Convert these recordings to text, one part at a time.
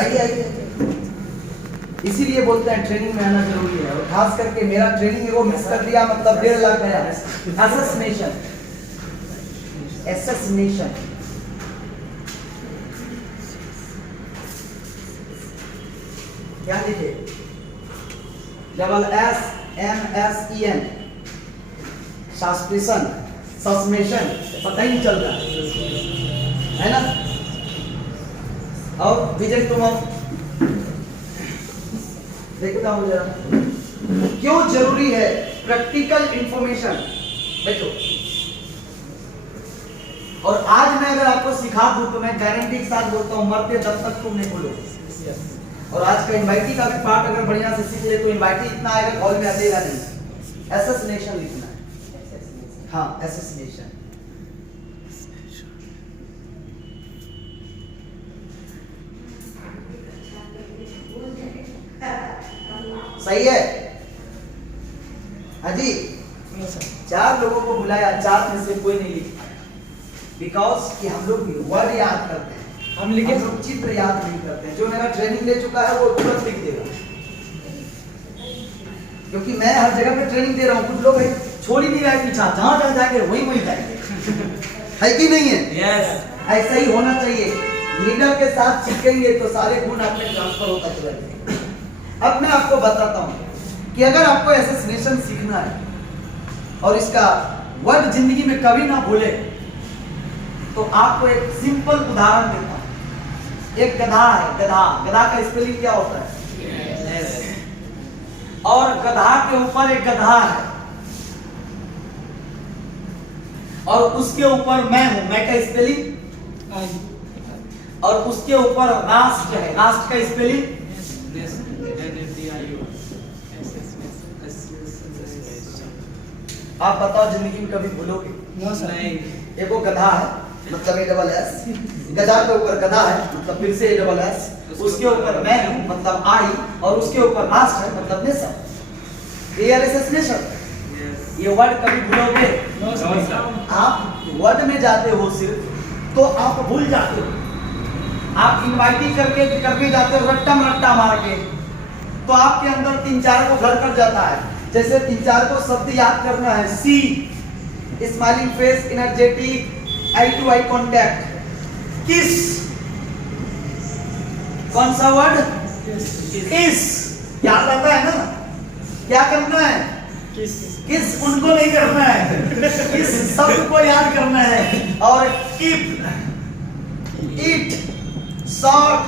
आइए आइए। इसीलिए बोलते हैं ट्रेनिंग में आना जरूरी है, और खास करके मेरा ट्रेनिंग वो मिस कर दिया, मतलब 1.5 लाख गया। असैसिनेशन, असैसिनेशन, क्या लिखे? SSMSEN, सस्पेंशन, सस्पेंशन, पता ही नहीं चल रहा है ना। और विजय तुम देखता हूं जरा, क्यों जरूरी है प्रैक्टिकल इंफॉर्मेशन। बैठो। और आज मैं अगर आपको सिखा दूं तो मैं गारंटी के साथ बोलता हूं, मरते दब तक तुम नहीं भूलोगे। और आज का इनवाइटी का भी पार्ट अगर बढ़िया से सीख ले तो इनवाइटी इतना आएगा कॉल में आएगा नहीं। असैसिनेशन लिखना है। हाँ, असैसिनेशन। सही है हाजी। 4 लोगों को बुलाया, 4 में से कोई नहीं लिखा, बिकॉज कि हम लोग वर्ड याद करते हैं, हम लिखे लोग चित्र याद नहीं करते हैं। जो मेरा ट्रेनिंग ले चुका है वो तुरंत लिख देगा, क्योंकि मैं हर जगह पे ट्रेनिंग दे रहा हूँ। कुछ लोग छोड़ ही नहीं रहे पीछा, जहां जहां जाएंगे वहीं जाएंगे। है कि नहीं है? यस। ऐसा ही होना चाहिए। लीडर के साथ सीखेंगे तो सारे गुण अपने ट्रांसफर होता चलेंगे। अब मैं आपको बताता हूं कि अगर आपको असैसिनेशन सीखना है और इसका वर्ड जिंदगी में कभी ना भूले, तो आपको एक सिंपल उदाहरण देता हूं। एक गधा है, गधा, गधा का स्पेलिंग क्या होता है? yes. और गधा के ऊपर एक गधा है, और उसके ऊपर मैं हूं, मैं का स्पेलिंग, और उसके ऊपर राष्ट्र है, राष्ट्र का स्पेलिंग। आप बताओ जिंदगी में कभी भूलोगे? नहीं। एक वो गधा है, मतलब ASS, गधा के ऊपर गधा है, मतलब फिर से ASS, उसके ऊपर मैं हूं, मतलब आई, और उसके ऊपर राष्ट्र है, मतलब नेशन। असैसिनेशन। ये वर्ड कभी भूलोगे? आप वर्ड में जाते हो सिर्फ तो आप भूल जाते हो। आप इनवाइटिंग करके जाते हो रट्टा मार के, तो आपके अंदर 3-4 को घर कर जाता है। जैसे 3-4 को शब्द याद करना है। C, smiling face, energetic, eye to eye contact. किस, कौन सा वर्ड? किस। याद आता है ना? क्या करना है? किस उनको नहीं करना है, किस शब्द को याद करना है। और keep, it, short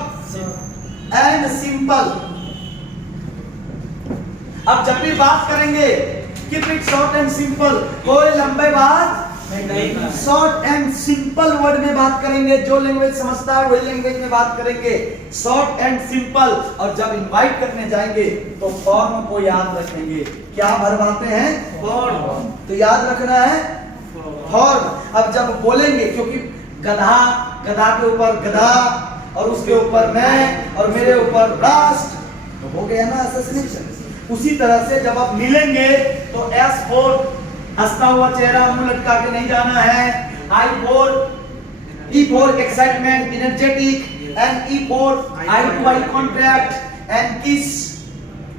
and simple. अब जब भी बात करेंगे keep it short and simple, कोई लंबे बात नहीं, शॉर्ट एंड सिंपल वर्ड में बात करेंगे। जो लैंग्वेज समझता है वही लैंग्वेज में बात करेंगे, शॉर्ट एंड सिंपल। और जब इनवाइट करने जाएंगे तो फॉर्म को याद रखेंगे। क्या भरवाते हैं? फॉर्म। तो याद रखना है फॉर्म। अब जब बोलेंगे, क्योंकि गधा, गधा के ऊपर गधा, और उसके ऊपर मैं, और मेरे ऊपर राष्ट्र, तो हो गया ना असैसिनेशन। उसी तरह से जब आप मिलेंगे तो S4, हंसता हुआ चेहरा, मुंह लटका के नहीं जाना है। I4, E4 excitement, energetic, and E4 eye to eye contract, and kiss,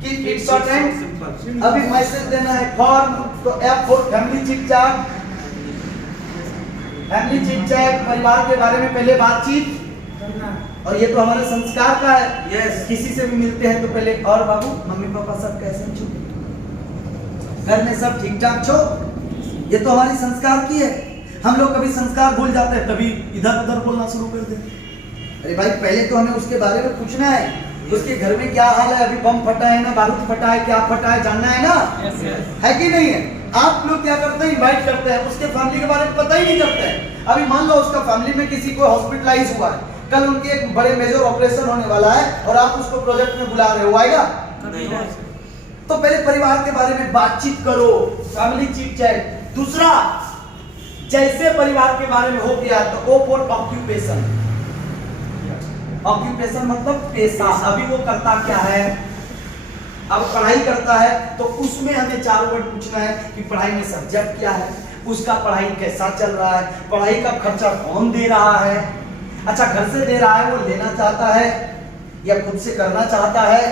keep it short and simple. अभी मैसेज देना है फॉर्म, तो F4 family chit chat, family chit chat, परिवार के बारे में पहले बातचीत। और ये तो हमारे संस्कार का है। यस। किसी से भी मिलते हैं तो पहले, और बाबू मम्मी पापा सब कैसे छो, घर में सब ठीक ठाक छो। ये तो हमारी संस्कार की है। हम लोग कभी संस्कार भूल जाते हैं, तभी इधर उधर बोलना शुरू कर देते। अरे भाई, पहले तो हमें उसके बारे में पूछना है, उसके घर में क्या हाल है, अभी बम फटा है ना बारूद फटा है, क्या फटा है, जानना है ना। है कि नहीं है? आप लोग क्या करते हैं? इनवाइट करते हैं, उसके फैमिली के बारे में पता ही नहीं करते हैं। अभी मान लो उसका फैमिली में किसी को हॉस्पिटलाइज हुआ है, कल उनके एक बड़े मेजर ऑपरेशन होने वाला है, और आप उसको प्रोजेक्ट में बुला रहे हो, आएगा? नहीं। तो पहले परिवार के बारे में बातचीत करो, फैमिली चिट चैट। दूसरा, जैसे परिवार के बारे में हो गया तो O फॉर ऑक्यूपेशन। ऑक्यूपेशन मतलब पेशा। अभी वो करता क्या है? अब पढ़ाई करता है तो उसमें हमें 4 वर्ड पूछना है कि पढ़ाई में सब्जेक्ट क्या है, उसका पढ़ाई कैसा चल रहा है, पढ़ाई का खर्चा कौन दे रहा है, अच्छा घर से दे रहा है, वो लेना चाहता है, या खुद से करना चाहता है,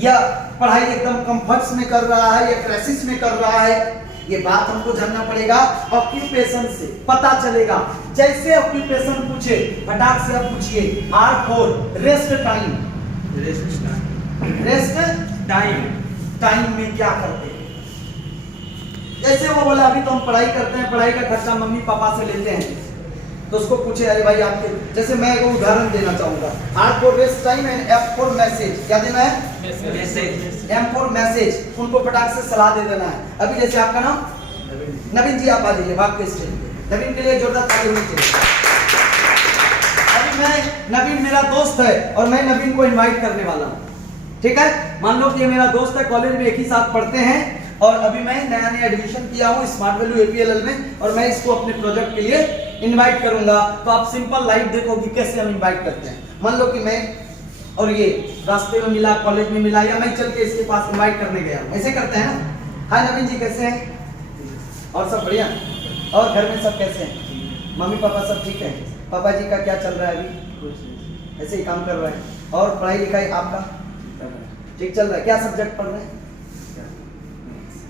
या पढ़ाई एकदम कंफर्ट्स में कर रहा है या क्राइसिस में कर रहा है, ये बात हमको जानना पड़ेगा। ऑक्यूपेशन से पता चलेगा। जैसे ऑक्यूपेशन पूछे फटाक से आप पूछिए R4 rest time, rest time में क्या करते हैं। जैसे वो बोला अभी तो हम पढ़ाई करते हैं, पढ़ाई का खर्चा मम्मी पापा से लेते हैं, तो उसको पूछे अरे भाई आपके, जैसे मैं एक उदाहरण देना चाहूंगा। R4 rest time and F4 message, क्या देना है? मैसेज। M4 मैसेज, उनको फटाक से सलाह दे देना है। अभी जैसे आपका नाम नवीन जी, आप आ जाइए भाग के स्टेज पे। नवीन के लिए जोरदार ताली होनी चाहिए। अभी मैं, नवीन मेरा दोस्त है और मैं नवीन को इनवाइट करने वाला हूँ, ठीक है। मान लो कि मेरा दोस्त है, कॉलेज में एक ही साथ पढ़ते हैं और अभी मैं नया नया एडमिशन किया हूँ स्मार्ट वैल्यू APLL में, और मैं इसको अपने प्रोजेक्ट के लिए इनवाइट करूंगा। तो आप सिंपल लाइव देखोगे कैसे हम इनवाइट करते हैं। मान लो कि मैं और ये रास्ते में मिला, कॉलेज में मिला, या मैं चल के इसके पास इनवाइट करने गया, ऐसे करते हैं ना। हाय नवीन जी कैसे हैं? और सब बढ़िया? और घर में सब कैसे हैं? मम्मी पापा सब ठीक है? पापा जी का क्या चल रहा है अभी? ऐसे ही काम कर रहे हैं। और पढ़ाई लिखाई आपका ठीक चल रहा है? क्या सब्जेक्ट पढ़ रहे हैं?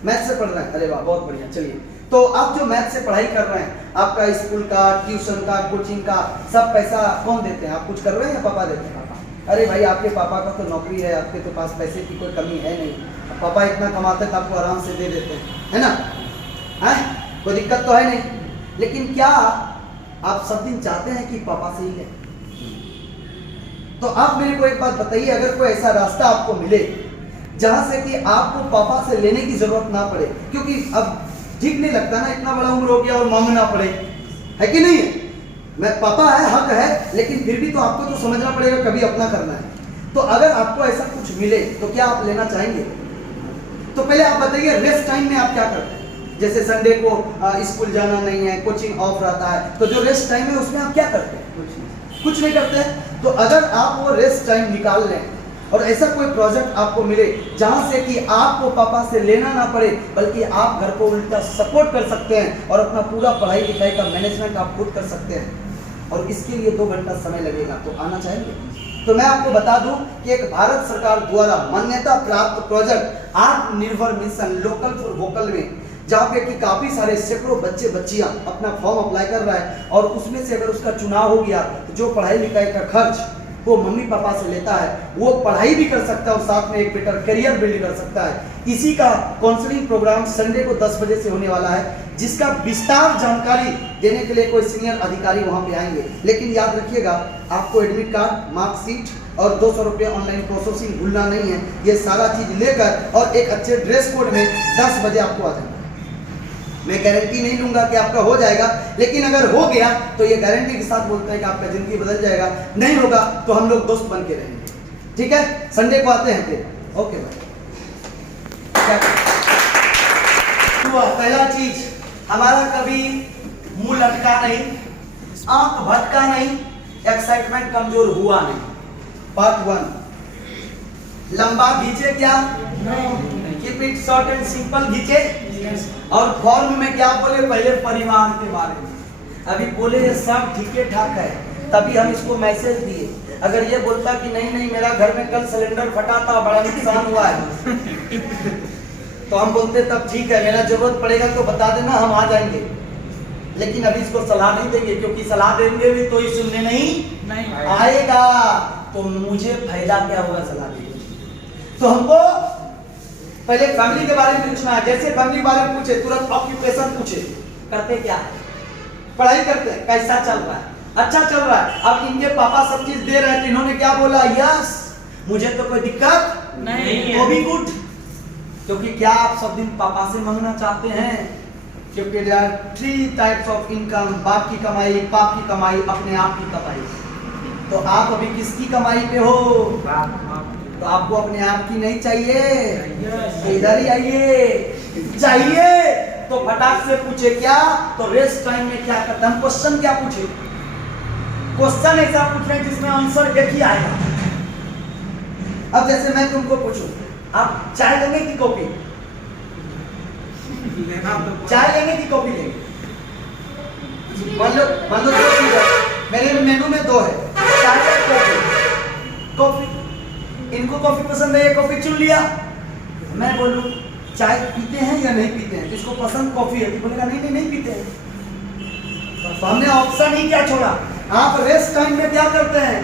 मैथ से पढ़ रहे हैं? अरे वाह बहुत बढ़िया। चलिए, तो आप जो मैथ से पढ़ाई कर रहे हैं, आपका स्कूल का, ट्यूशन का, कोचिंग का सब पैसा कौन देते हैं? आप कुछ कर रहे हैं या पापा देते हैं? अरे भाई आपके पापा का तो नौकरी है, आपके तो पास पैसे की कोई कमी है नहीं, पापा इतना कमाते हैं तो आपको आराम से दे देते हैं, है ना? है कोई दिक्कत तो है नहीं। लेकिन क्या आप सब दिन चाहते हैं कि पापा से ही लें? तो आप मेरे को एक बात बताइए, अगर कोई ऐसा रास्ता आपको मिले जहां से कि आपको पापा से लेने की जरूरत ना पड़े, क्योंकि अब ठीक नहीं लगता ना, इतना बड़ा उम्र हो गया और मांगना पड़े, है कि नहीं? मैं पापा है, हक है, लेकिन फिर भी तो आपको तो समझना पड़ेगा कभी अपना करना है। तो अगर आपको ऐसा कुछ मिले तो क्या आप लेना चाहेंगे? तो पहले आप बताइए रेस्ट टाइम में आप क्या करते हैं? जैसे संडे को स्कूल जाना नहीं है, कोचिंग ऑफ रहता है, तो जो रेस्ट टाइम है उसमें आप क्या करते हैं? कुछ नहीं करते हैं। तो अगर आप वो रेस्ट टाइम निकाल लें और ऐसा कोई प्रोजेक्ट आपको मिले जहां से कि आपको पापा से लेना ना पड़े, बल्कि आप घर को उल्टा सपोर्ट कर सकते हैं और अपना पूरा पढ़ाई लिखाई का मैनेजमेंट आप खुद कर सकते हैं, और इसके लिए 2 घंटा समय लगेगा, तो आना चाहेंगे? तो मैं आपको बता दूं कि एक भारत सरकार द्वारा मान्यता प्राप्त प्रोजेक्ट आत्मनिर्भर मिशन लोकल फॉर वोकल में, जहाँ पे कि काफी सारे सैकड़ों बच्चे बच्चियां अपना फॉर्म अप्लाई कर रहा है, और उसमें से अगर उसका चुनाव हो गया तो जो पढ़ाई लिखाई का खर्च वो मम्मी पापा से लेता है, वो पढ़ाई भी कर सकता है और साथ में एक बेटर करियर बिल्ड कर सकता है। इसी का काउंसलिंग प्रोग्राम संडे को 10 बजे से होने वाला है, जिसका विस्तार जानकारी देने के लिए कोई सीनियर अधिकारी वहां पे आएंगे। लेकिन याद रखिएगा, आपको एडमिट कार्ड, मार्कशीट और 200 रुपये ऑनलाइन प्रोसेसिंग भूलना नहीं है। ये सारा चीज लेकर और एक अच्छे ड्रेस कोड में 10 बजे आपको आ जाना। मैं गारंटी नहीं लूंगा कि आपका हो जाएगा, लेकिन अगर हो गया तो ये गारंटी के साथ बोलते हैं कि आपका जिंदगी बदल जाएगा। नहीं होगा तो हम लोग दोस्त बन के रहेंगे, ठीक है? संडे को आते हैं फिर, ओके भाई। पहला चीज, हमारा कभी मुंह लटका नहीं, आंख भटका नहीं, एक्साइटमेंट कमजोर हुआ नहीं। पार्ट 1, लंबा खींचे क्या? Keep it short and simple खींचे। और फॉर्म में क्या बोले? पहले परिवार के बारे में। अभी बोले ये सब ठीक ठाक है, तभी हम इसको मैसेज दिए। अगर ये बोलता कि नहीं नहीं मेरा घर में कल सिलेंडर फटा था, बड़ा नुकसान हुआ है, तो हम बोलते तब ठीक है, मेरा जरूरत पड़ेगा तो बता देना, हम आ जाएंगे। लेकिन अभी इसको सलाह नहीं देंगे, क्योंकि सलाह देंगे भी तो ये सुनने नहीं आएगा, तो मुझे फायदा क्या होगा सलाह देंगे? तो हमको पहले फैमिली के बारे में पूछना है। जैसे फैमिली बारे में पूछे तुरंत ऑक्यूपेशन पूछे, करते क्या है? पढ़ाई करते हैं, कैसा चल रहा है? अच्छा चल रहा है। अब इनके पापा सब चीज दे रहे हैं, तो इन्होंने क्या बोला? यस, मुझे तो कोई दिक्कत नहीं है, वो भी गुड। क्योंकि क्या आप सब दिन पापा से मांगना चाहते हैं? क्योंकि there are 3 types of income, बाप की कमाई, बाप की कमाई, अपने आप की कमाई। तो आप अभी किसकी कमाई पे हो? तो आपको अपने आप की नहीं चाहिए, इधर ही आइए। चाहिए तो फटाक से पूछे क्या? तो रेस्ट टाइम में क्या करते हैं? हम क्वेश्चन क्या पूछे? क्वेश्चन ऐसा पूछ रहे हैं जिसमें आंसर एक ही आएगा। अब जैसे मैं तुमको पूछूं, आप चाय लेंगे कि कॉफी? चाय लेंगे कि कॉफी लेंगे? मान लो 2 चीज है मेरे मेनू में, 2 है, चाय या कॉफी। कॉफी को कॉफी पसंद है, ये कॉफी चुन लिया। मैं बोलूं चाय पीते हैं या नहीं पीते हैं, किसको पसंद कॉफी है, तो बोलेगा नहीं नहीं नहीं पीते हैं। तो हमने ऑप्शन ही क्या छोड़ा। आप रेस्ट टाइम में क्या करते हैं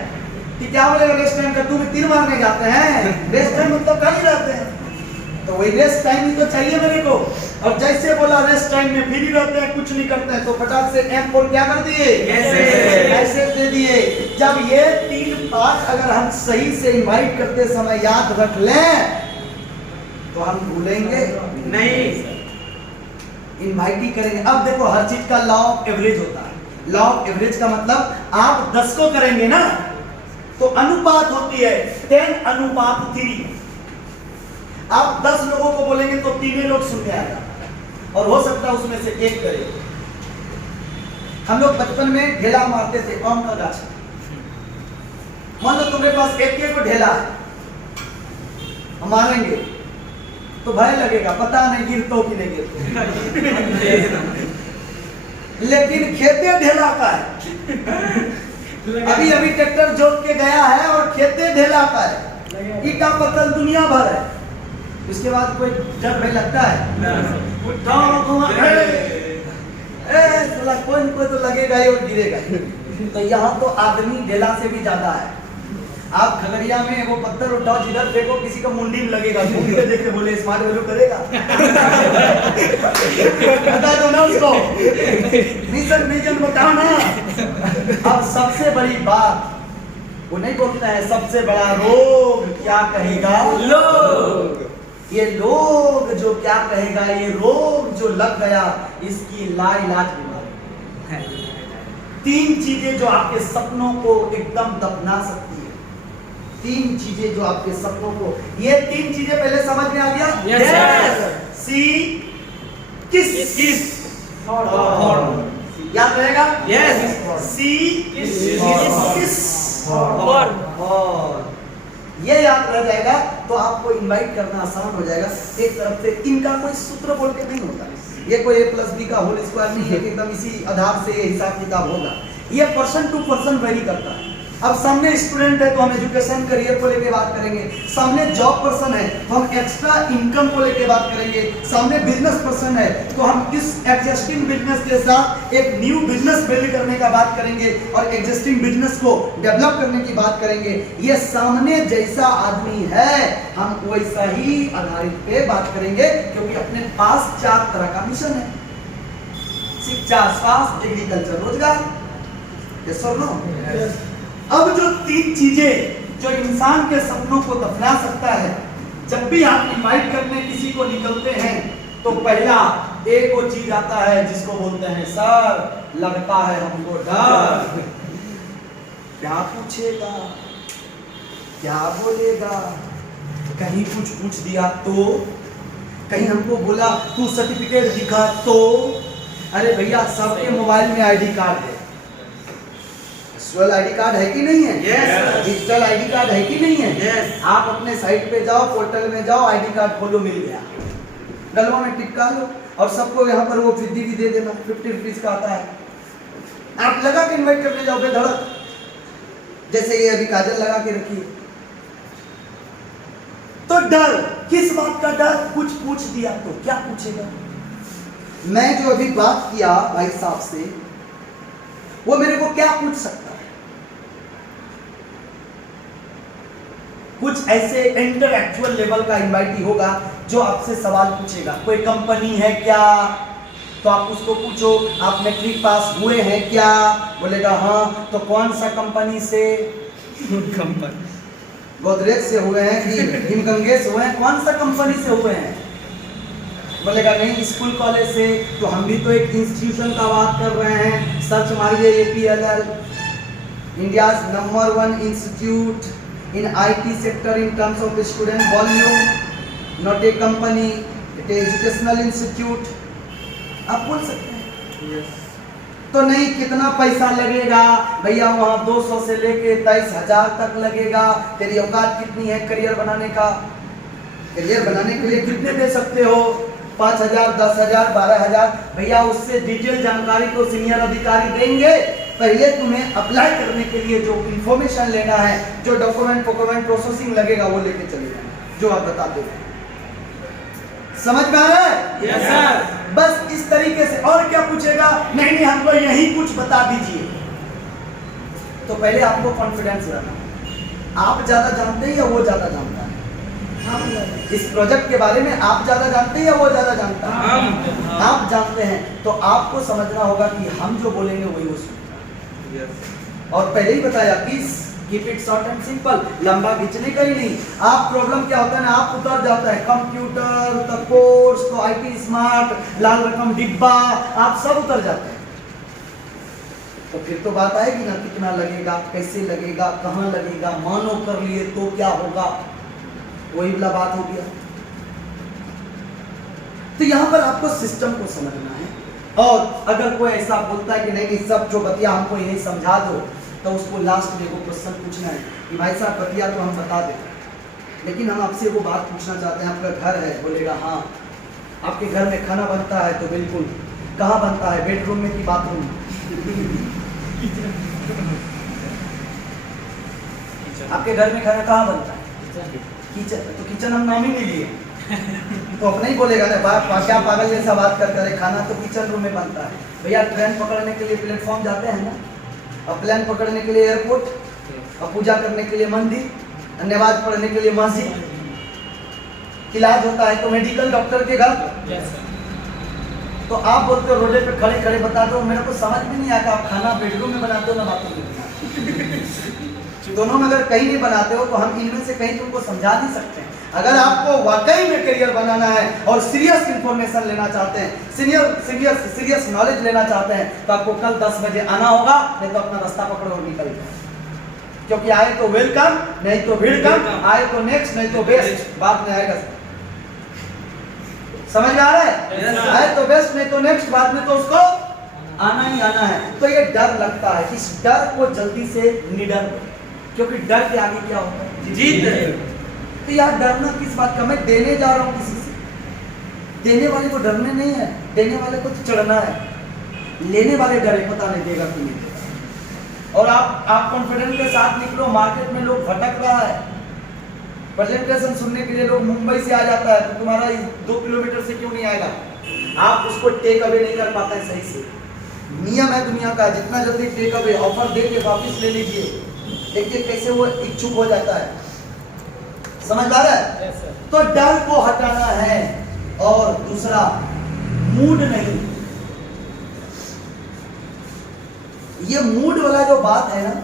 कि क्या बोलेगा, रेस्ट टाइम का तुम तीर मारने जाते हैं, रेस्ट टाइम मतलब खाली रहते हैं। तो वही रेस्ट टाइम ही तो चाहिए मेरे को। और जैसे बोला रेस्ट टाइम में फ्री रहते हैं, कुछ नहीं करते हैं, तो फटाक से M4 क्या कर दिए, ऐसे दे दिए। जब ये 3 बात अगर हम सही से इनवाइट करते समय याद रख लें तो हम भूलेंगे नहीं, इनवाइट ही करेंगे। अब देखो हर चीज का लॉ ऑफ एवरेज होता है। लॉ ऑफ एवरेज का मतलब आप 10 को करेंगे ना तो अनुपात होती है 10:3। आप 10 लोगों को बोलेंगे तो 3 लोग सुनने आएगा, और हो सकता है उसमें से एक करे। हम लोग बचपन में ढेला मारते थे आम का गाछ। मान लो तुम्हारे पास एक ढेला है, हम मारेंगे तो भय लगेगा, पता नहीं गिरतो कि नहीं गिरतो। लेकिन खेते ढेला का है। अभी अभी ट्रैक्टर जोत के गया है और खेते ढेला का है, ईटा पत्थर दुनिया भर है। उसके बाद कोई डर भय लगता है, कोई तो लगेगा ही और गिरेगा। तो यहाँ तो आदमी ढेला से भी ज्यादा है। आप खगड़िया में वो पत्थर उठाओ, जिधर देखो किसी का मुंडी में लगेगा, मुंडी देख के बोले स्मार्ट वैल्यू करेगा। बता दो ना उसको, रीजन बताओ ना। अब सबसे बड़ी बात वो नहीं बोलता है, सबसे बड़ा रोग क्या कहेगा लोग। ये लोग जो क्या कहेगा, ये रोग जो लग गया, इसकी लाइलाज बीमारी है। 3 चीजें जो आपके सपनों को एकदम दफना सकती है। 3 चीजें जो आपके सपनों को, ये 3 चीजें पहले समझ में आ गया। yes. सी किस याद रहेगा। yes. सी किस और ये याद रह जाएगा तो आपको इनवाइट करना आसान हो जाएगा। एक तरफ से इनका कोई सूत्र बोल के नहीं होता, ये कोई A+B का होल स्क्वायर नहीं है कि एकदम इसी आधार से ये हिसाब किताब होगा। ये पर्सन टू पर्सन वेरी करता है। अब सामने स्टूडेंट है तो हम एजुकेशन करियर को लेके बात करेंगे, सामने जॉब पर्सन है तो हम एक्स्ट्रा इनकम को लेके बात करेंगे, सामने बिजनेस पर्सन है तो हम इस एग्जिस्टिंग बिजनेस के साथ एक न्यू बिजनेस बिल्ड करने का बात करेंगे और एग्जिस्टिंग बिजनेस को डेवलप करने की बात करेंगे। ये सामने जैसा आदमी है हम वैसा ही आधारित पे बात करेंगे, क्योंकि अपने पास 4 तरह का मिशन है, शिक्षा, स्वास्थ्य, एग्रीकल्चर, रोजगार। यस और नो। अब जो 3 चीजें जो इंसान के सपनों को दफना सकता है, जब भी आप इनवाइट करने किसी को निकलते हैं तो पहला एक वो चीज आता है जिसको बोलते हैं सर लगता है हमको डर। क्या पूछेगा, क्या बोलेगा, कहीं कुछ पूछ दिया तो, कहीं हमको बोला तू सर्टिफिकेट दिखा तो। अरे भैया सबके मोबाइल में आईडी कार्ड है, आईडी कार्ड है कि नहीं है? yes. डिजिटल आईडी कार्ड है कि नहीं है? yes. आप अपने साइट पे जाओ, पोर्टल में जाओ, आईडी कार्ड खोलो, मिल गया, गलवा में टिपका लो और सबको यहाँ पर वो फिद्दी भी दे देना, 50 रुपीज का आता है। आप लगा के इनवाइट करने जाओ बेधड़क, जैसे ये अभी काजल लगा के रखी। तो डर, किस बात का डर? कुछ पूछ दिया तो क्या पूछेगा। मैं जो अभी बात किया भाई साहब से, वो मेरे को क्या पूछ सकता है? कुछ ऐसे इंटरएक्चुअल लेवल का इनवाइटी होगा जो आपसे सवाल पूछेगा। कोई कंपनी है क्या, तो आप उसको पूछो आप मैट्रिक पास हुए हैं क्या, बोलेगा हाँ, तो कौन सा कंपनी से? कंपनी गोदरेज से हुए हैं कि हिमगंगे से हुए हैं, कौन सा कंपनी से हुए हैं? बोलेगा नहीं स्कूल कॉलेज से, तो हम भी तो एक इंस्टीट्यूशन का बात कर रहे हैं, सर्च मारिए APLL, India's number 1 institute in IT sector in terms of student volume, not a company, it is educational institute। आप बोल सकते हैं yes. तो नहीं कितना पैसा लगेगा भैया, वहाँ 200 से लेके 23,000 तक लगेगा। तेरी औकात कितनी है करियर बनाने का? करियर बनाने के लिए कितने दे सकते हो? 5,000, 10,000, 12,000। भैया उससे डिटेल जानकारी तो सीनियर अधिकारी देंगे, पहले तुम्हें अप्लाई करने के लिए जो इंफॉर्मेशन लेना है, जो डॉक्यूमेंट प्रोसेसिंग लगेगा वो लेके चले जाना जो आप बताते हो। समझ में आ रहा है? Yes sir. बस इस तरीके से। और क्या पूछेगा? नहीं हमको यही कुछ बता दीजिए। तो पहले आपको कॉन्फिडेंस रहना, आप ज्यादा जानते हैं या वो ज्यादा जानता है? इस प्रोजेक्ट के बारे में आप ज्यादा जानते हैं या वो ज्यादा जानता है? आप जानते हैं। तो आपको समझना होगा कि हम जो बोलेंगे वही वो सुनेगा। और पहले ही बताया कि keep it short and simple, लंबा खींचने का ही नहीं। आप प्रॉब्लम क्या होता है ना, आप उतर जाता है कंप्यूटर तो कोर्स तो IT स्मार्ट, लाल रकम डिब्बा, आप सब उतर जाते हैं। तो फिर तो बात आएगी ना, कितना लगेगा, कैसे लगेगा, कहाँ लगेगा, मानो कर लिए तो क्या होगा, वही वाला बात हो गया। तो यहां पर आपको सिस्टम को समझना है। और अगर कोई ऐसा बोलता है कि नहीं सब जो बतिया हमको यही समझा दो, तो उसको लास्ट में वो क्वेश्चन पूछना है कि भाई साहब बतिया तो हम बता दें, लेकिन हम आपसे वो बात पूछना चाहते हैं, आपका घर है? बोलेगा हाँ। आपके घर में खाना बनता है? तो बिल्कुल। कहाँ बनता है, बेडरूम में कि बाथरूम में? आपके घर में खाना कहाँ बनता है? किचन। तो किचन हम नाम ही नहीं लिए तो अपना ही बोलेगा ना, क्या पागल जैसा बात करते हैं, खाना तो किचन रूम में बनता है। भैया ट्रेन पकड़ने के लिए प्लेटफॉर्म जाते हैं ना, और प्लेन पकड़ने के लिए एयरपोर्ट, और पूजा करने के लिए मंदिर, नमाज पढ़ने के लिए मस्जिद, इलाज होता है तो मेडिकल डॉक्टर के घर। तो आप बोलते हो रोडे पे खड़े खड़े बता दो, मेरे को समझ में नहीं आता आप खाना बेडरूम में बनाते हो ना बाथरूम में बनाते हो। दोनों में अगर कहीं नहीं बनाते हो तो हम इनमें से कहीं तुमको समझा नहीं सकते हैं। अगर आपको वाकई में करियर बनाना है और सीरियस इंफॉर्मेशन लेना चाहते हैं, सीरियस नॉलेज लेना चाहते हैं, तो आपको कल 10 बजे आना होगा, नहीं तो अपना रास्ता पकड़ो और निकल जाओ। क्योंकि आए तो वेलकम, नहीं तो भीड़ कम, आए तो नेक्स्ट, नहीं तो बेस्ट, बाद में आएगा। समझ में आ रहा है? आए तो बेस्ट, नहीं तो नेक्स्ट, बाद में तो उसको आना ही आना है। तो ये डर लगता है, इस डर को जल्दी से निडर, क्योंकि डर के आगे क्या होता है? जीत। तो यार डरना किस बात का? मैं देने जा रहा हूँ किसी से, देने वाले को डरने नहीं है, देने वाले को चढ़ना है। लेने वाले डरे, पता नहीं देगा कि नहीं देगा। और आप कॉन्फिडेंस के साथ निकलो, मार्केट में लोग भटक रहा है, प्रेजेंटेशन सुनने के लिए लोग मुंबई से आ जाता है, तो तुम्हारा 2 किलोमीटर से क्यों नहीं आएगा? आप उसको टेक अवे नहीं कर पाता है सही से। नियम है दुनिया का, जितना जल्दी टेक अवे ऑफर दे के वापिस ले लीजिए। देखिए कैसे वो इच्छुक हो जाता है। समझ आ रहा है? तो डर को हटाना है। और दूसरा, मूड नहीं। ये मूड वाला जो बात है ना,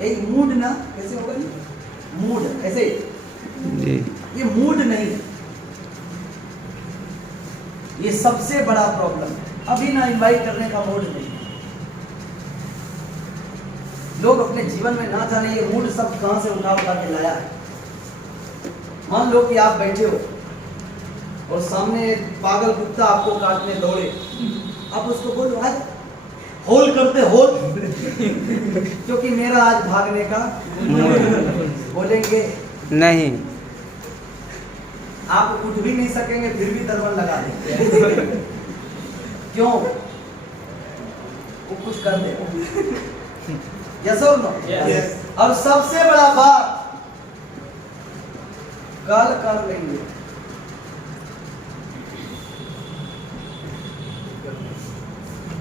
एक मूड ना, कैसे होगा ये मूड, ऐसे ये मूड नहीं, ये सबसे बड़ा प्रॉब्लम है। अभी ना इनवाइट करने का मूड नहीं। लोग अपने जीवन में ना जाने ये मूड सब कहां से उठा के लाया है। मान लो कि आप बैठे हो और सामने पागल कुत्ता आपको काटने दौड़े, आप उसको बोलो आज होल करते होल क्योंकि मेरा आज भागने का बोलेंगे नहीं, आप उठ भी नहीं सकेंगे, फिर भी दरबार लगा देंगे। क्यों? वो कुछ कर दे। यस और नो? यस। और सबसे बड़ा बात, कल कर लेंगे।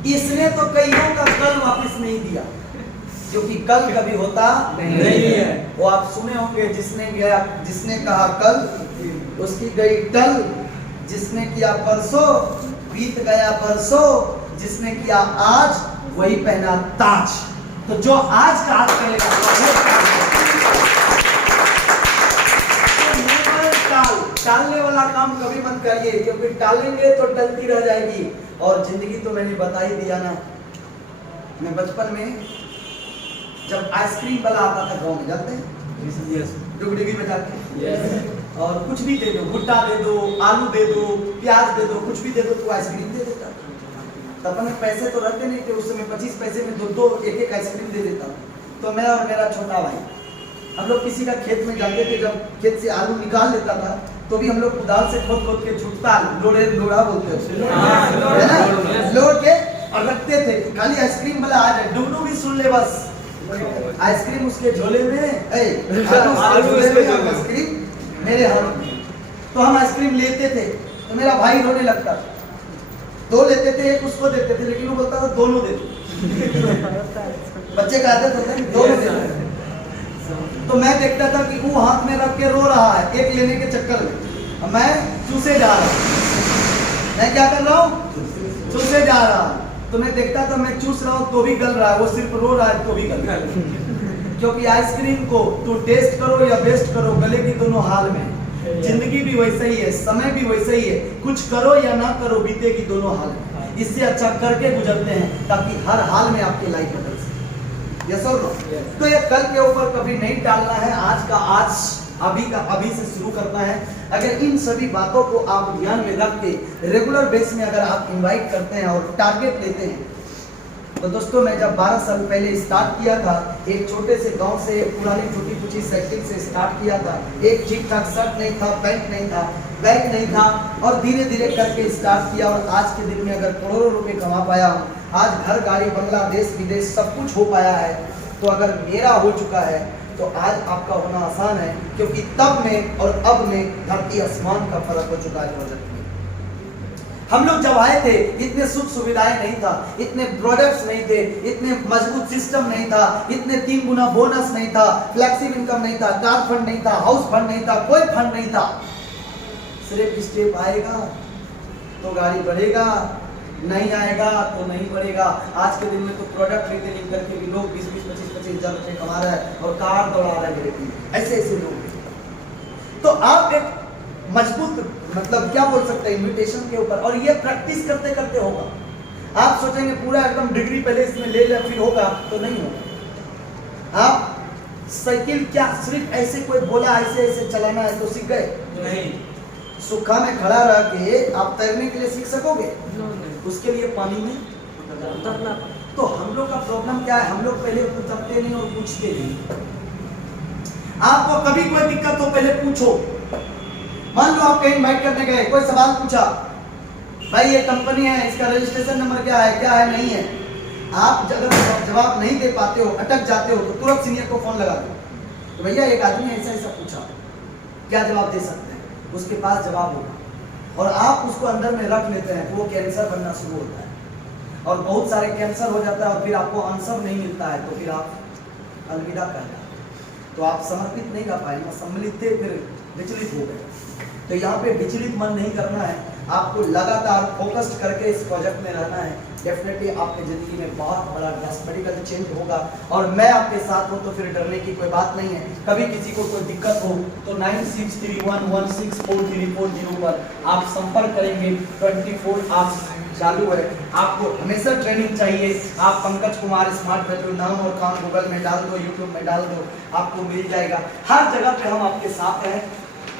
इसने तो कईयों का कल वापस नहीं दिया, क्योंकि कल कभी होता नहीं है। वो आप सुने होंगे, जिसने कहा कल उसकी गई टल, जिसने किया परसों बीत गया बरसों, जिसने किया आज वही पहना ताज। तो जो आज का आज करेगा, टालने वाला काम कभी मत करिए, क्योंकि टालेंगे तो टलती रह जाएगी। और जिंदगी तो मैंने बता ही दिया ना। मैं बचपन में जब आइसक्रीम वाला आता था गांव में, जाते हैं डुगडुगी बजा के, और कुछ भी दे दो, भुट्टा दे दो, आलू दे दो, प्याज दे दो, कुछ भी दे दो तो आइसक्रीम दे देता। तब अपने पैसे तो रखते नहीं थे, उस समय 25 पैसे में दो एक आइसक्रीम दे देता। तो मैं और मेरा छोटा भाई हम लोग किसी का खेत में जाते थे, जब खेत से आलू निकाल लेता था तो भी हम लोग कुदाल से खोद खोद के छुटता लोड़ा बोलते हैं, लोड़ के और रखते थे कि खाली आइसक्रीम वाला आ जाए, डुगडू भी सुन ले बस, आइसक्रीम उसके झोले में, आइसक्रीम मेरे हाथ में। तो हम आइसक्रीम लेते थे तो मेरा भाई रोने लगता था, दो लेते थे, एक उसको देते थे, लेकिन वो बोलता था दोनों दे दो। बच्चे का आदत होता है दोनों दे दो। तो मैं देखता था कि वो हाथ में रख के रो रहा है एक लेने के चक्कर में, मैं चूसे जा रहा हूँ। मैं क्या कर रहा हूँ? चूसे जा रहा हूँ। तो मैं देखता था मैं चूस रहा हूँ तो भी गल रहा है, वो सिर्फ रो रहा है तो भी गल रहा है। क्योंकि आइसक्रीम को तू टेस्ट करो या वेस्ट करो, गलेगी दोनों हाल में। जिंदगी भी वैसा ही है, समय भी वैसा ही है, कुछ करो या ना करो बीतेगी दोनों हाल में। इससे अच्छा करके गुजरते हैं ताकि हर हाल में आपकी लाइफ बदल सके। यस और नो? तो ये कल के ऊपर कभी नहीं टालना है, आज का आज, अभी का अभी से शुरू करना है। अगर इन सभी बातों को आप ध्यान में रख के रेगुलर बेस में अगर आप इनवाइट करते हैं और टारगेट लेते हैं, तो दोस्तों मैं जब 12 साल पहले स्टार्ट किया था, एक छोटे से गांव से पुरानी छोटी पूछी सेटिंग से स्टार्ट किया था। एक ठीक ठाक शर्ट नहीं था, पैंट नहीं था, बैग नहीं था, और धीरे धीरे करके स्टार्ट किया। और आज के दिन में अगर करोड़ों रुपए कमा पाया हूँ, आज घर गाड़ी बंगला देश विदेश सब कुछ हो पाया है, तो अगर मेरा हो चुका है तो आज आपका होना आसान है। क्योंकि तब में और अब में धरती आसमान का फर्क हो चुका है प्रोजेक्ट में। हम लोग जब आए थे इतने सुख सुविधाएं नहीं था, इतने प्रोडक्ट्स नहीं थे, इतने मजबूत सिस्टम नहीं था, इतने 3 गुना बोनस नहीं था, फ्लेक्सिबल इनकम नहीं था, कार फंड नहीं था, हाउस फंड नहीं था, कोई फंड नहीं था। सिर्फ स्टेप आएगा तो गाड़ी बढ़ेगा, नहीं आएगा तो नहीं बढ़ेगा। आज के दिन में तो प्रोडक्ट रिटेलिंग करके भी लोग 20-20, 25-25 हजार रुपए कमा रहे हैं और कार दौड़ा रहे हैं, ऐसे ऐसे लोग। तो आप एक मजबूत, मतलब क्या बोल सकते हैं, इन्विटेशन के ऊपर, और ये प्रैक्टिस करते करते होगा। आप सोचेंगे पूरा एकदम डिग्री पहले इसमें ले ले फिर होगा, तो नहीं होगा। आप साइकिल क्या सिर्फ ऐसे कोई बोला ऐसे ऐसे चलाना है तो सीख गए? नहीं। सूखा में खड़ा रह के आप तैरने के लिए सीख सकोगे? उसके लिए पानी में उतरना। तो हम लोग का प्रॉब्लम क्या है, हम लोग पहले उतरते नहीं और पूछते नहीं। आपको कभी कोई दिक्कत हो पहले पूछो। मान लो आप कहीं इनवाइट करने गए, कोई सवाल पूछा, भाई ये कंपनी है, इसका रजिस्ट्रेशन नंबर क्या है नहीं है। आप अगर जवाब नहीं दे पाते हो, अटक जाते हो, तो तुरंत सीनियर को फोन लगा दो, तो भैया एक आदमी ऐसा ऐसा पूछा, क्या जवाब दे सकते हैं? उसके पास जवाब होगा और आप उसको अंदर में रख लेते हैं, तो वो कैंसर बनना शुरू होता है और बहुत सारे कैंसर हो जाता है और फिर आपको आंसर नहीं मिलता है, तो फिर आप अलविदा कर जाते हैं। तो आप समर्पित नहीं कर पाए, सम्मिलित थे फिर विचलित हो गए। तो यहाँ पे विचलित मन नहीं करना है, आपको लगातार फोकस्ड करके इस प्रोजेक्ट में रहना है। डेफिनेटली आपके जिंदगी में बहुत बड़ा ड्रास्टिकल चेंज होगा और मैं आपके साथ हूँ, तो फिर डरने की कोई बात नहीं है। कभी किसी को कोई दिक्कत हो तो 9631164340 पर आप संपर्क करेंगे। 24 आवर्स चालू है। आपको हमेशा ट्रेनिंग चाहिए, आप पंकज कुमार स्मार्ट बैटरी नाम और काम गूगल में डाल दो, यूट्यूब में डाल दो, आपको मिल जाएगा। हर जगह पे हम आपके साथ हैं।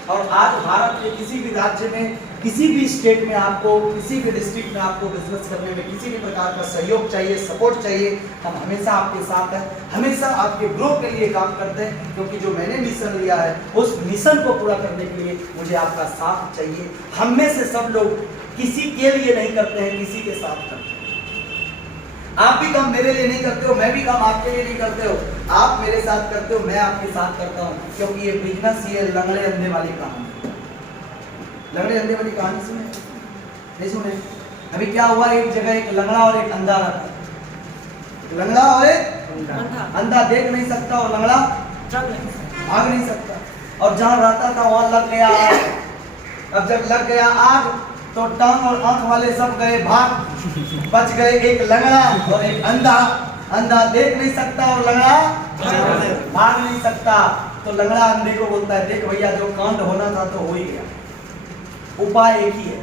और आज भारत के किसी भी राज्य में, किसी भी स्टेट में आपको, किसी भी डिस्ट्रिक्ट में आपको बिजनेस करने में किसी भी प्रकार का सहयोग चाहिए, सपोर्ट चाहिए, हम हमेशा आपके साथ हैं, हमेशा आपके ग्रो के लिए काम करते हैं। क्योंकि जो मैंने मिशन लिया है उस मिशन को पूरा करने के लिए मुझे आपका साथ चाहिए। हम में से सब लोग किसी के लिए नहीं करते हैं, किसी के साथ करते हैं। आप भी काम मेरे लिए नहीं करते हो, मैं भी काम आपके लिए नहीं करते हो। आप मेरे साथ करते हो, मैं आपके साथ करता हूँ, क्योंकि ये बिजनेस ये लंगड़े अंधे वाली कहानी। लंगड़े अंधे वाली कहानी सुने? नहीं सुने? अभी क्या हुआ, एक जगह एक लंगड़ा और एक अंधा रहता। लंगड़ा और एक अंधा देख नहीं सकता और लंगड़ा भाग नहीं सकता। और जहाँ रहता था वहां लग गया आग। अब जब लग गया आग तो टांग और आंख वाले सब गए भाग, बच गए एक लंगड़ा और एक अंधा। अंधा देख नहीं सकता और लंगड़ा भाग नहीं सकता। तो लंगड़ा अंधे को बोलता है, देख भैया जो कांड होना था तो हो ही गया, उपाय एक ही है,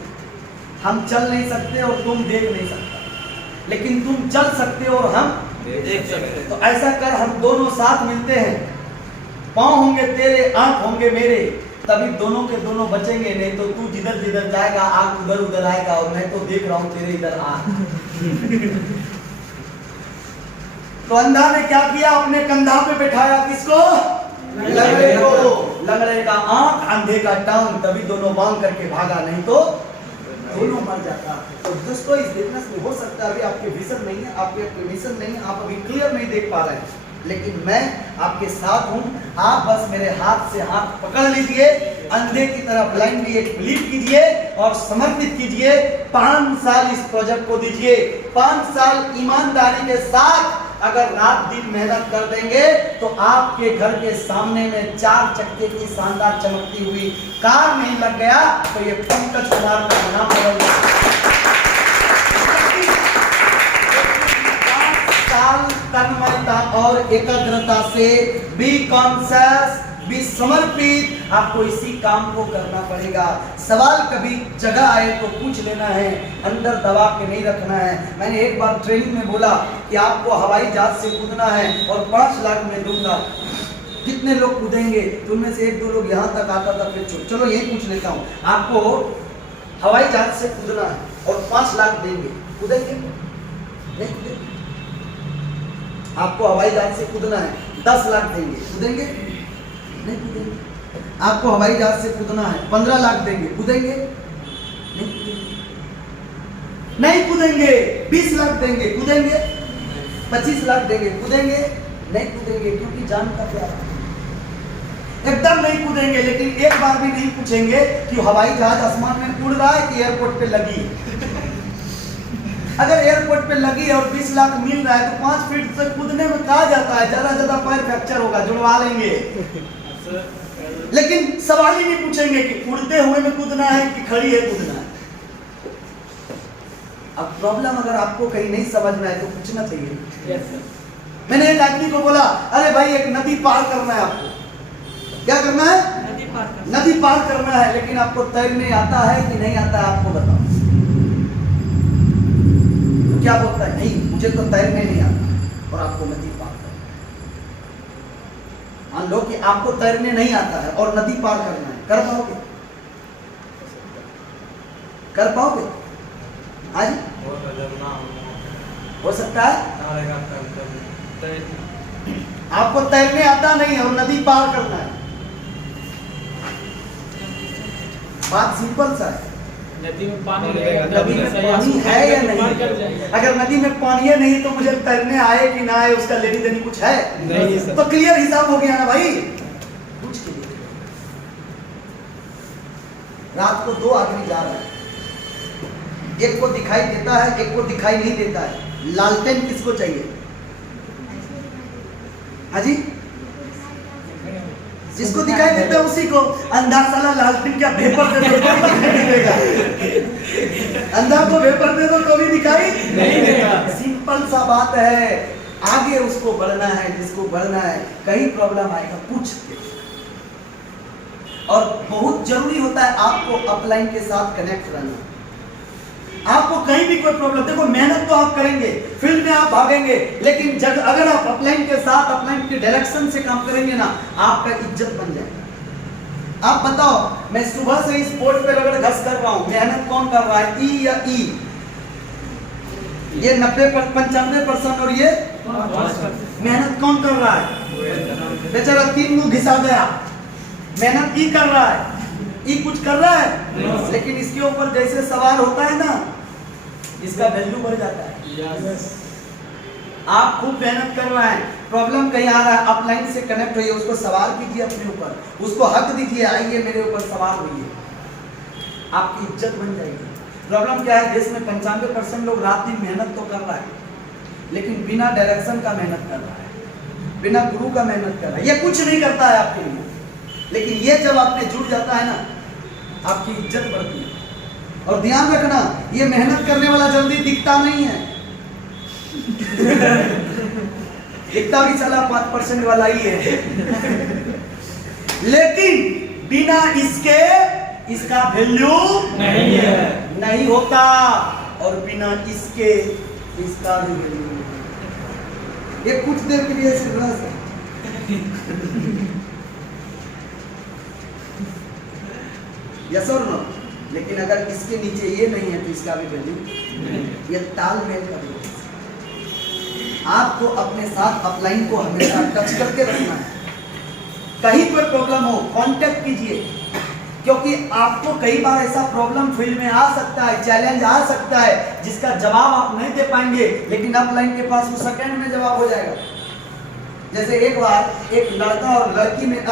हम चल नहीं सकते और तुम देख नहीं सकता, लेकिन तुम चल सकते हो और हम देख सकते। तो ऐसा कर, हम दोनों साथ मिलते हैं, पाँव होंगे तेरे, आंख होंगे मेरे, तभी दोनों के दोनों बचेंगे। नहीं तो तू जिधर जिधर जाएगा आग उधर उधर आएगा, और मैं तो देख रहा हूं तेरे इधर आग। तो अंधा ने क्या किया, अपने कंधा पे बैठाया किसको? लंगड़े को। लंगड़े का आंख, अंधे का टांग, तभी दोनों बांध करके भागा, नहीं तो दोनों मर जाता। तो दोस्तों इस बिजनेस में हो सकता है अभी आपके विजन नहीं है, आपके मिशन नहीं है, आप अभी क्लियर नहीं देख पा रहे हैं, लेकिन मैं आपके साथ हूं। आप बस मेरे हाथ से हाथ पकड़ लीजिए, अंधे की तरह ब्लाइंडली एक बिलीव कीजिए और समर्पित कीजिए। 5 साल इस प्रोजेक्ट को दीजिए, 5 साल ईमानदारी के साथ अगर रात दिन मेहनत कर देंगे तो आपके घर के सामने में 4 चक्के की शानदार चमकती हुई कार नहीं लग गया तो ये पंकज कुमार का नाम बदल गया। 5 साल तन्मयता और एकाग्रता से बी कॉन्शियस, बी समर्पित, आपको इसी काम को करना पड़ेगा। सवाल कभी जगह आए तो पूछ लेना है, अंदर दबा के नहीं रखना है। मैंने एक बार ट्रेनिंग में बोला कि आपको हवाई जहाज से कूदना है और 5 लाख में दूंगा, कितने लोग कूदेंगे? तो उनमें से 1-2 लोग यहाँ तक आता था, फिर चलो यही पूछ लेता हूँ, आपको हवाई जहाज से कूदना है और 5 लाख देंगे, कूदेंगे? नहीं कूदेंगे। आपको हवाई जहाज से कूदना है, 10 लाख देंगे, कूदेंगे? नहीं कूदेंगे। आपको हवाई जहाज से कूदना है, 15 लाख देंगे, कूदेंगे? नहीं कूदेंगे। नहीं कूदेंगे। 20 लाख देंगे, कूदेंगे? 25 लाख देंगे, कूदेंगे? नहीं कूदेंगे, क्योंकि जान का प्यार एकदम नहीं कूदेंगे। लेकिन एक बार भी नहीं पूछेंगे कि हवाई जहाज आसमान में उड़ रहा है कि एयरपोर्ट पे लगी है। अगर एयरपोर्ट पे लगी है और 20 लाख मिल रहा है तो 5 फीट से कूदने में कहा जाता है, ज्यादा पैर फ्रैक्चर होगा, जुड़वा लेंगे। लेकिन सवाल ही नहीं पूछेंगे कि उड़ते हुए में कूदना है कि खड़ी है कूदना है। अब प्रॉब्लम अगर आपको कहीं नहीं समझ में आए तो पूछना चाहिए। yes, मैंने एक आदमी को बोला, अरे भाई एक नदी पार करना है, आपको क्या करना है? नदी पार करना है, लेकिन आपको तैरने आता है कि नहीं आता है, आपको बताओ। तो क्या बोलता है? नहीं, मुझे तो तैरने नहीं आता, और आपको नदी पार करना। मान लो कि आपको तैरने नहीं आता है और नदी पार करना है, कर पाओगे? कर पाओगे? आज हो सकता है आपको तैरने आता नहीं और नदी पार करना है। बात सिंपल सा है। नदी में पानी है या नहीं? अगर नदी में पानी है नहीं तो मुझे तैरने आए कि ना आए उसका लेनी देनी कुछ है नहीं, तो क्लियर हिसाब हो गया ना भाई। कुछ के लिए रात को 2 आदमी जा रहा है, एक को दिखाई देता है, एक को दिखाई नहीं देता है। लालटेन किसको चाहिए? हाजी, जिसको दिखाई देता है उसी को। अंधा साला लालटेन क्या वेपर दे दो कोई दिखाई नहीं देगा, अंधा को वेपर दे दो तो भी दिखाई नहीं देगा। सिंपल सा बात है, आगे उसको बढ़ना है, जिसको बढ़ना है। कहीं प्रॉब्लम आएगा पूछ के। और बहुत जरूरी होता है आपको अपलाइन के साथ कनेक्ट रहना। आपको कहीं भी कोई प्रॉब्लम, देखो मेहनत तो आप करेंगे, फील्ड में आप भागेंगे, लेकिन जब अगर आप अपलाइन के साथ अपलाइन के डायरेक्शन से काम करेंगे ना, आपका इज्जत बन जाएगा। आप बताओ, मैं सुबह से इस बोर्ड पे रगड़ घस कर रहा हूं, मेहनत कौन कर रहा है? ई या ई? ये 95% और ये मेहनत कौन कर रहा है? बेचारा 3 मुंह घिसा गया, मेहनत ई कर रहा है, ई कुछ कर रहा है, लेकिन इसके ऊपर जैसे सवार होता है ना, इसका वैल्यू बढ़ जाता है। आप खूब मेहनत कर रहे हैं, प्रॉब्लम कहीं आ रहा है, अपलाइन से कनेक्ट होइए, उसको सवार कीजिए अपने ऊपर, उसको हक दीजिए, आइए मेरे ऊपर सवार होइए, आपकी इज्जत बन जाएगी। प्रॉब्लम क्या है, देश में 95% लोग रात दिन मेहनत तो कर रहा है, लेकिन बिना डायरेक्शन का मेहनत कर रहा है, बिना गुरु का मेहनत कर रहा है। ये कुछ नहीं करता है आपके लिए, लेकिन ये जब आपने जुड़ जाता है ना, आपकी इज्जत बढ़ती है। और ध्यान रखना, ये मेहनत करने वाला जल्दी दिखता नहीं है। दिखता भी साला 5% वाला ही है, लेकिन बिना इसके इसका वैल्यू नहीं है, नहीं होता, और बिना इसके इसका भी वैल्यू नहीं। ये कुछ देर के लिए सिर्फ यस और नो, लेकिन अगर इसके नीचे ये नहीं है तो इसका भी वैल्यू नहीं। ये तालमेल का भी। आपको अपने साथ अपलाइन को हमेशा टच करके रखना है। कहीं कोई प्रॉब्लम हो कांटेक्ट कीजिए, क्योंकि आपको कई बार ऐसा प्रॉब्लम फील्ड में आ सकता है, चैलेंज आ सकता है जिसका जवाब आप नहीं दे पाएंगे, लेकिन अपलाइन के पास वो सेकंड में जवाब हो जाएगा। जैसे एक बार एक लड़का और लड़की में